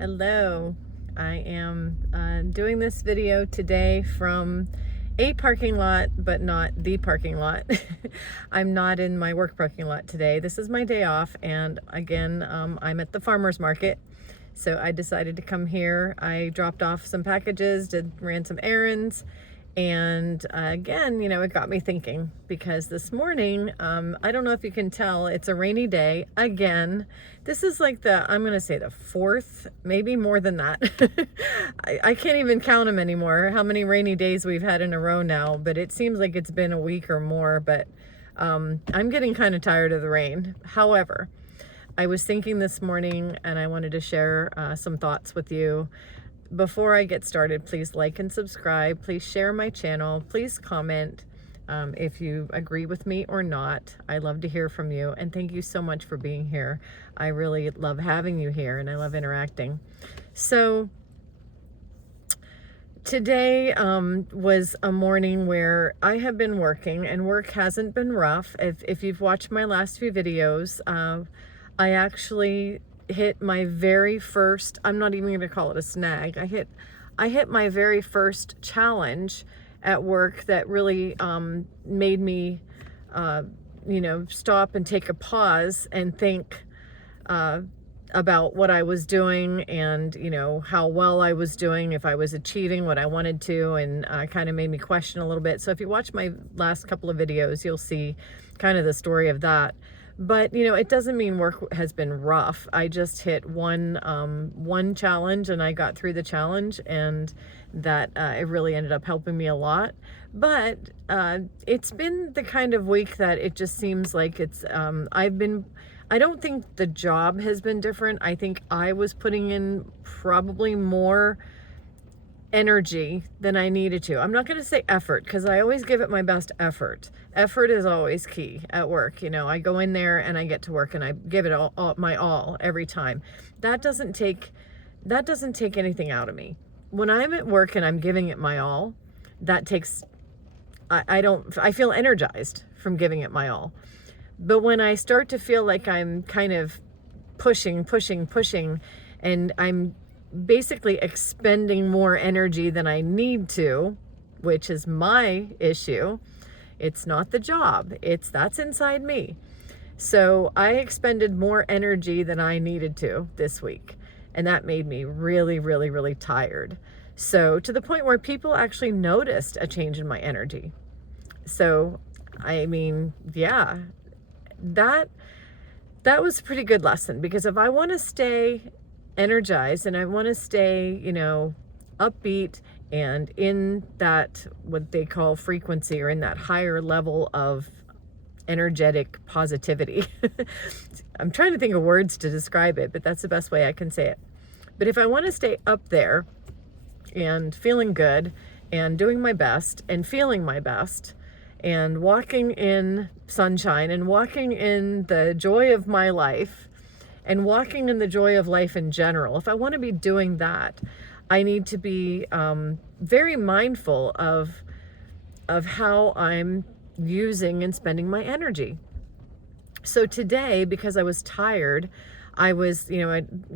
Hello, I am doing this video today from a parking lot, but not the parking lot. I'm not in my work parking lot today. This is my day off, and again, I'm at the farmer's market. So I decided to come here. I dropped off some packages, ran some errands, and again, it got me thinking because this morning, I don't know if you can tell, it's a rainy day again. This is like I'm going to say the fourth, maybe more than that. I can't even count them anymore, how many rainy days we've had in a row now, but it seems like it's been a week or more, but I'm getting kind of tired of the rain. However, I was thinking this morning and I wanted to share some thoughts with you. Before I get started, please like and subscribe. Please share my channel. Please comment if you agree with me or not. I love to hear from you, and thank you so much for being here. I really love having you here, and I love interacting. So today was a morning where I have been working, and work hasn't been rough. If you've watched my last few videos, I actually hit my very first, I'm not even going to call it a snag. I hit my very first challenge at work that really made me, stop and take a pause and think about what I was doing and, how well I was doing, if I was achieving what I wanted to, and kind of made me question a little bit. So if you watch my last couple of videos, you'll see kind of the story of that. But, it doesn't mean work has been rough. I just hit one challenge and I got through the challenge, and that it really ended up helping me a lot. But it's been the kind of week that it just seems like it's, I don't think the job has been different. I think I was putting in probably more energy than I needed to. I'm not going to say effort, because I always give it my best effort. Effort is always key at work. I go in there and I get to work and I give it all my all every time. That doesn't take anything out of me. When I'm at work and I'm giving it my all, that takes, I feel energized from giving it my all. But when I start to feel like I'm kind of pushing, and I'm basically expending more energy than I need to, which is my issue. It's not the job. That's inside me. So I expended more energy than I needed to this week. And that made me really, really, really tired. So to the point where people actually noticed a change in my energy. So, yeah, that was a pretty good lesson, because if I want to stay energized and I want to stay, upbeat and in that, what they call frequency, or in that higher level of energetic positivity. I'm trying to think of words to describe it, but that's the best way I can say it. But if I want to stay up there and feeling good and doing my best and feeling my best and walking in sunshine and walking in the joy of my life and walking in the joy of life in general, if I want to be doing that, I need to be very mindful of how I'm using and spending my energy. So today, because I was tired, I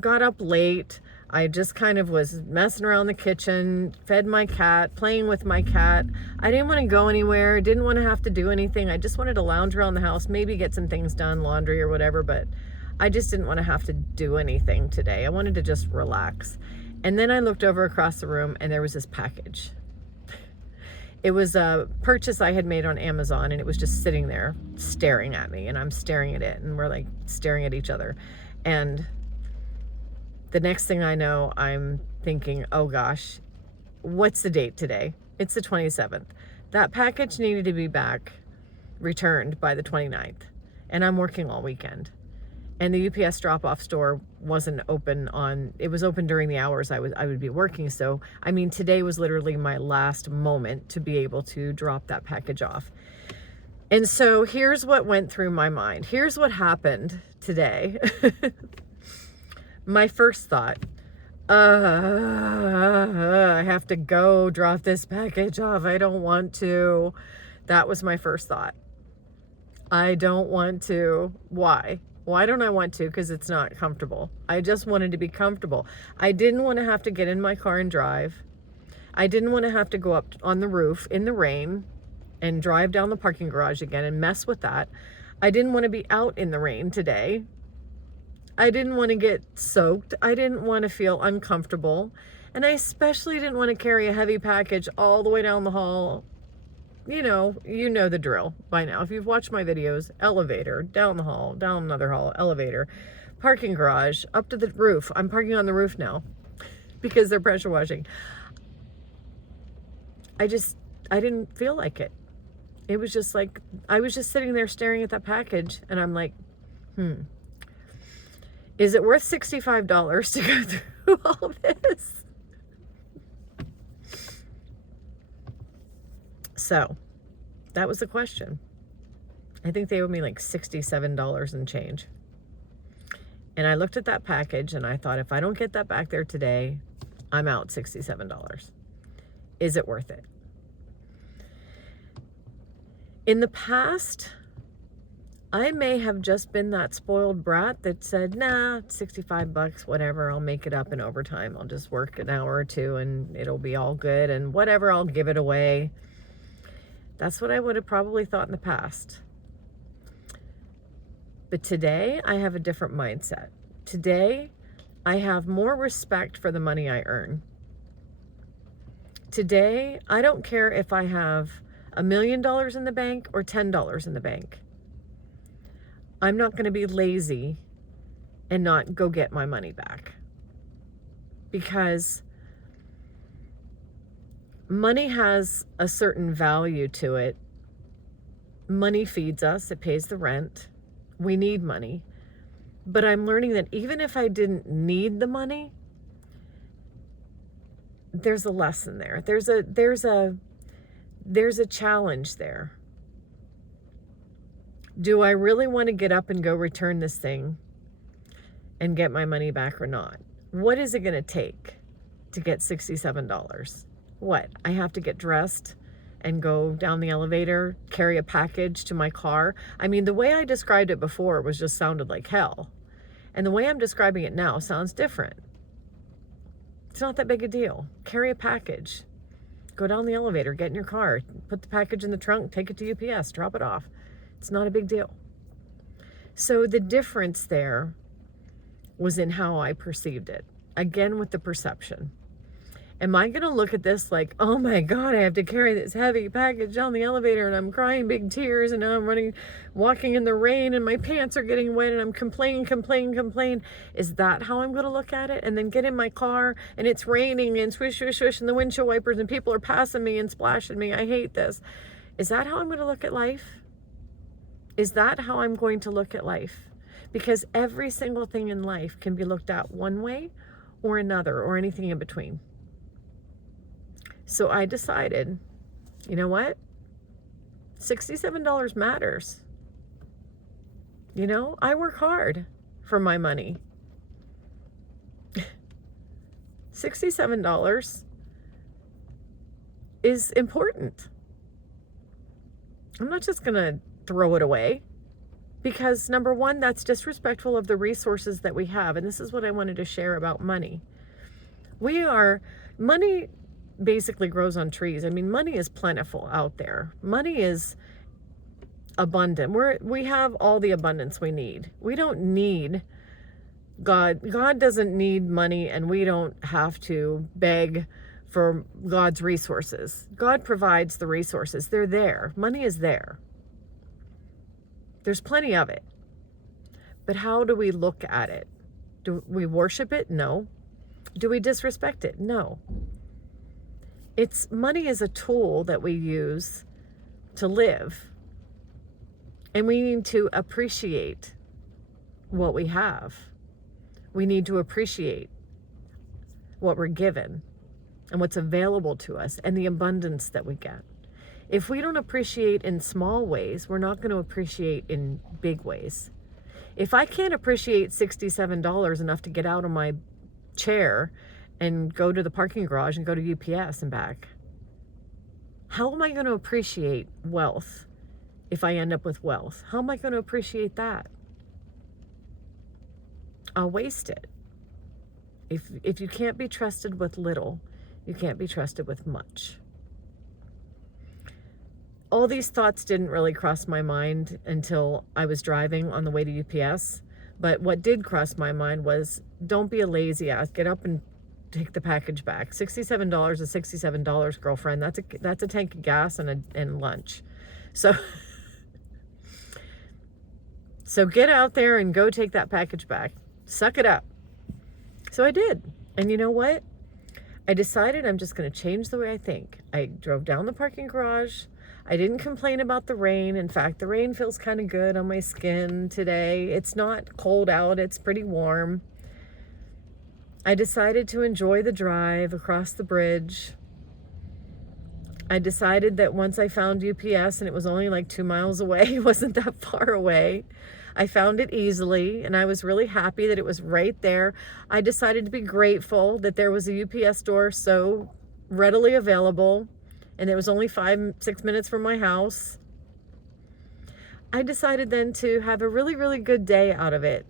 got up late. I just kind of was messing around the kitchen, fed my cat, playing with my cat. I didn't want to go anywhere, didn't want to have to do anything. I just wanted to lounge around the house, maybe get some things done, laundry or whatever, but I just didn't want to have to do anything today. I wanted to just relax. And then I looked over across the room and there was this package. It was a purchase I had made on Amazon, and it was just sitting there staring at me, and I'm staring at it, and we're like staring at each other. And the next thing I know, I'm thinking, oh gosh, what's the date today? It's the 27th. That package needed to be returned by the 29th. And I'm working all weekend. And the UPS drop-off store wasn't open it was open during the hours I would be working. So, today was literally my last moment to be able to drop that package off. And so here's what went through my mind. Here's what happened today. My first thought, I have to go drop this package off. I don't want to. That was my first thought. I don't want to. Why? Why don't I want to? Because it's not comfortable. I just wanted to be comfortable. I didn't want to have to get in my car and drive. I didn't want to have to go up on the roof in the rain and drive down the parking garage again and mess with that. I didn't want to be out in the rain today. I didn't want to get soaked. I didn't want to feel uncomfortable. And I especially didn't want to carry a heavy package all the way down the hall. You know the drill by now. If you've watched my videos, elevator, down the hall, down another hall, elevator, parking garage, up to the roof. I'm parking on the roof now because they're pressure washing. I didn't feel like it. It was just like, I was just sitting there staring at that package and I'm like, is it worth $65 to go through all this? So that was the question. I think they owed me like $67 and change. And I looked at that package and I thought, if I don't get that back there today, I'm out $67. Is it worth it? In the past, I may have just been that spoiled brat that said, nah, $65, whatever, I'll make it up in overtime. I'll just work an hour or two and it'll be all good and whatever, I'll give it away. That's what I would have probably thought in the past. But today, I have a different mindset. Today, I have more respect for the money I earn. Today, I don't care if I have $1 million in the bank or $10 in the bank. I'm not going to be lazy and not go get my money back. Because money has a certain value to it. Money feeds us. It pays the rent. We need money. But I'm learning that even if I didn't need the money, there's a lesson there. There's a challenge there. Do I really want to get up and go return this thing and get my money back or not? What is it going to take to get $67? What? I have to get dressed and go down the elevator, carry a package to my car. I mean, the way I described it before was just sounded like hell. And the way I'm describing it now sounds different. It's not that big a deal. Carry a package. Go down the elevator, get in your car, put the package in the trunk, take it to UPS, drop it off. It's not a big deal. So the difference there was in how I perceived it. Again, with the perception. Am I going to look at this like, oh my God, I have to carry this heavy package down the elevator and I'm crying big tears and now I'm walking in the rain and my pants are getting wet and I'm complaining. Is that how I'm going to look at it? And then get in my car and it's raining and swish, swish, swish and the windshield wipers and people are passing me and splashing me. I hate this. Is that how I'm going to look at life? Is that how I'm going to look at life? Because every single thing in life can be looked at one way or another or anything in between. So I decided, you know what? $67 matters. You know, I work hard for my money. $67 is important. I'm not just going to throw it away because, number one, that's disrespectful of the resources that we have. And this is what I wanted to share about money. Money basically grows on trees. I mean, money is plentiful out there. Money is abundant. We have all the abundance we need. We don't need God. God doesn't need money, and we don't have to beg for God's resources. God provides the resources. They're there. Money is there. There's plenty of it. But how do we look at it? Do we worship it? No. Do we disrespect it? No. Money is a tool that we use to live. And we need to appreciate what we have. We need to appreciate what we're given and what's available to us and the abundance that we get. If we don't appreciate in small ways, we're not going to appreciate in big ways. If I can't appreciate $67 enough to get out of my chair and go to the parking garage and go to UPS and back, how am I going to appreciate wealth if I end up with wealth? How am I going to appreciate that? I'll waste it. If you can't be trusted with little, you can't be trusted with much. All these thoughts didn't really cross my mind until I was driving on the way to UPS. But what did cross my mind was, don't be a lazy ass. Get up and take the package back. $67 is $67, girlfriend. That's a tank of gas and lunch. So so get out there and go take that package back. Suck it up. So I did. And you know what? I decided I'm just going to change the way I think. I drove down the parking garage. I didn't complain about the rain. In fact, the rain feels kind of good on my skin today. It's not cold out. It's pretty warm. I decided to enjoy the drive across the bridge. I decided that once I found UPS, and it was only like 2 miles away, it wasn't that far away. I found it easily, and I was really happy that it was right there. I decided to be grateful that there was a UPS store so readily available, and it was only 5-6 minutes from my house. I decided then to have a really, really good day out of it.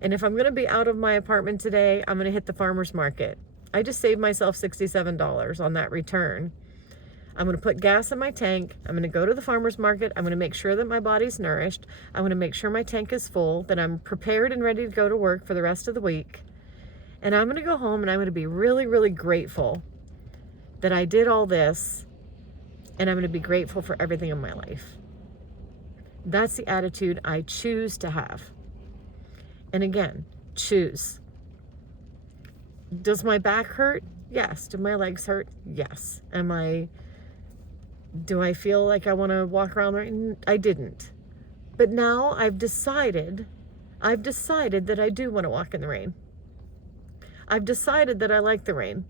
And if I'm going to be out of my apartment today, I'm going to hit the farmer's market. I just saved myself $67 on that return. I'm going to put gas in my tank. I'm going to go to the farmer's market. I'm going to make sure that my body's nourished. I'm going to make sure my tank is full, that I'm prepared and ready to go to work for the rest of the week. And I'm going to go home and I'm going to be really, really grateful that I did all this. And I'm going to be grateful for everything in my life. That's the attitude I choose to have. And again, choose. Does my back hurt? Yes. Do my legs hurt? Yes. Do I feel like I want to walk around there? I didn't. But now I've decided that I do want to walk in the rain. I've decided that I like the rain.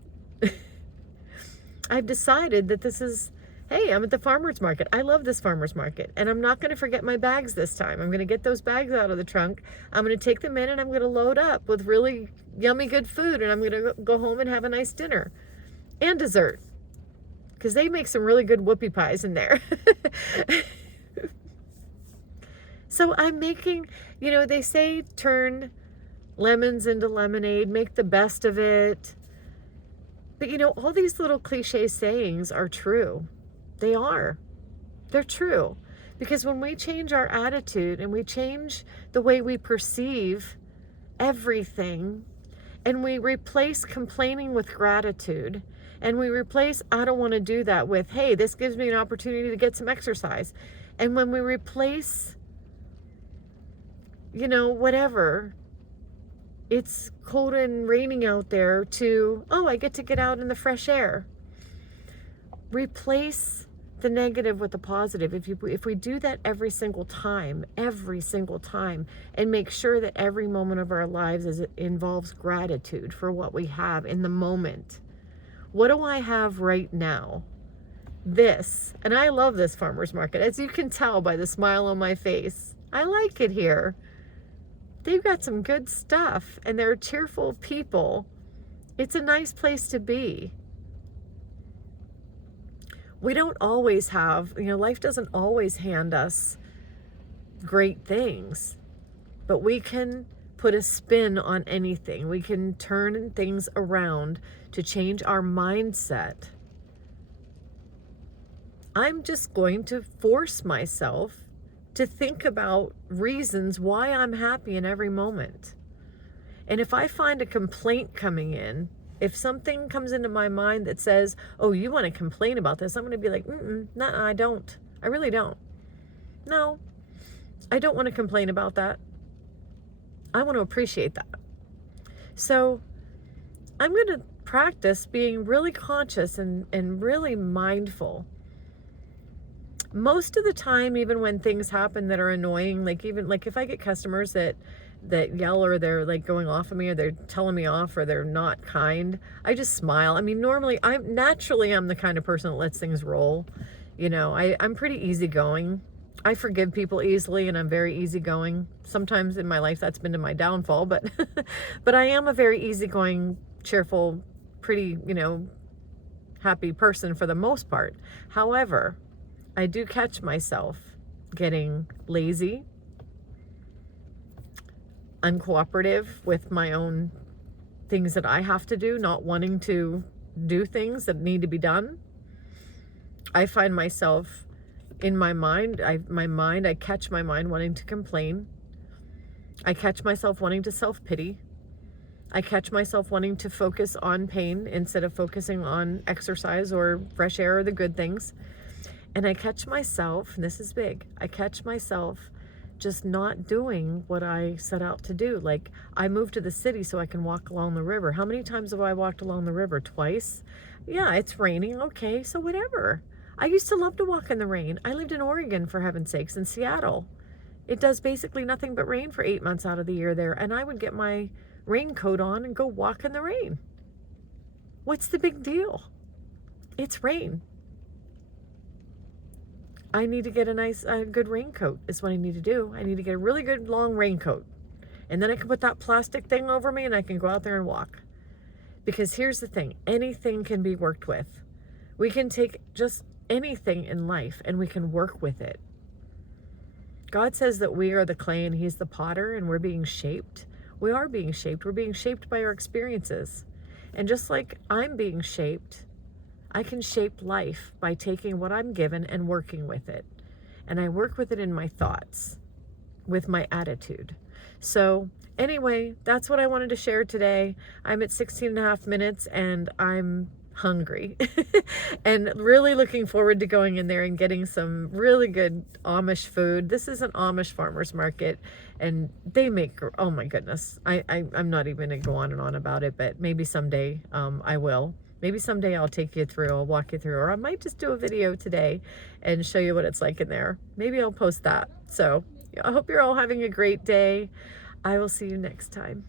I've decided that this is, hey, I'm at the farmer's market. I love this farmer's market. And I'm not going to forget my bags this time. I'm going to get those bags out of the trunk. I'm going to take them in and I'm going to load up with really yummy, good food. And I'm going to go home and have a nice dinner and dessert. Because they make some really good whoopie pies in there. So I'm making, they say turn lemons into lemonade, make the best of it. But all these little cliche sayings are true. They are. They're true. Because when we change our attitude and we change the way we perceive everything, and we replace complaining with gratitude, and we replace, I don't want to do that, with, hey, this gives me an opportunity to get some exercise. And when we replace, whatever, it's cold and raining out there, to, oh, I get to get out in the fresh air. Replace the negative with the positive. If we do that every single time, and make sure that every moment of our lives involves gratitude for what we have in the moment. What do I have right now? This. And I love this farmer's market. As you can tell by the smile on my face, I like it here. They've got some good stuff, and they're cheerful people. It's a nice place to be. We don't always have, life doesn't always hand us great things, but we can put a spin on anything. We can turn things around to change our mindset. I'm just going to force myself to think about reasons why I'm happy in every moment. And if I find a complaint coming in, if something comes into my mind that says, oh, you want to complain about this, I'm going to be like, no, I don't. I really don't. No, I don't want to complain about that. I want to appreciate that. So I'm going to practice being really conscious and really mindful. Most of the time, even when things happen that are annoying, like if I get customers that yell, or they're like going off of me, or they're telling me off, or they're not kind, I just smile. I mean, normally I'm the kind of person that lets things roll. I'm pretty easygoing. I forgive people easily, and I'm very easygoing. Sometimes in my life that's been to my downfall, but but I am a very easygoing, cheerful, pretty, happy person for the most part. However, I do catch myself getting lazy, uncooperative with my own things that I have to do, not wanting to do things that need to be done. I find myself in my mind, I catch my mind wanting to complain. I catch myself wanting to self-pity. I catch myself wanting to focus on pain instead of focusing on exercise or fresh air or the good things. And I catch myself, and this is big, I catch myself just not doing what I set out to do. Like, I moved to the city so I can walk along the river. How many times have I walked along the river? Twice? Yeah, it's raining. Okay, so whatever. I used to love to walk in the rain. I lived in Oregon, for heaven's sakes, in Seattle. It does basically nothing but rain for 8 months out of the year there. And I would get my raincoat on and go walk in the rain. What's the big deal? It's rain. I need to get a good raincoat is what I need to do. I need to get a really good long raincoat. And then I can put that plastic thing over me and I can go out there and walk. Because here's the thing, anything can be worked with. We can take just anything in life and we can work with it. God says that we are the clay and he's the potter and we're being shaped. We are being shaped. We're being shaped by our experiences. And just like I'm being shaped, I can shape life by taking what I'm given and working with it. And I work with it in my thoughts, with my attitude. So anyway, that's what I wanted to share today. I'm at 16 and a half minutes and I'm hungry and really looking forward to going in there and getting some really good Amish food. This is an Amish farmers market and they make, oh my goodness, I'm not even gonna go on and on about it, but maybe someday I will. Maybe someday I'll take you through, I'll walk you through, or I might just do a video today and show you what it's like in there. Maybe I'll post that. So I hope you're all having a great day. I will see you next time.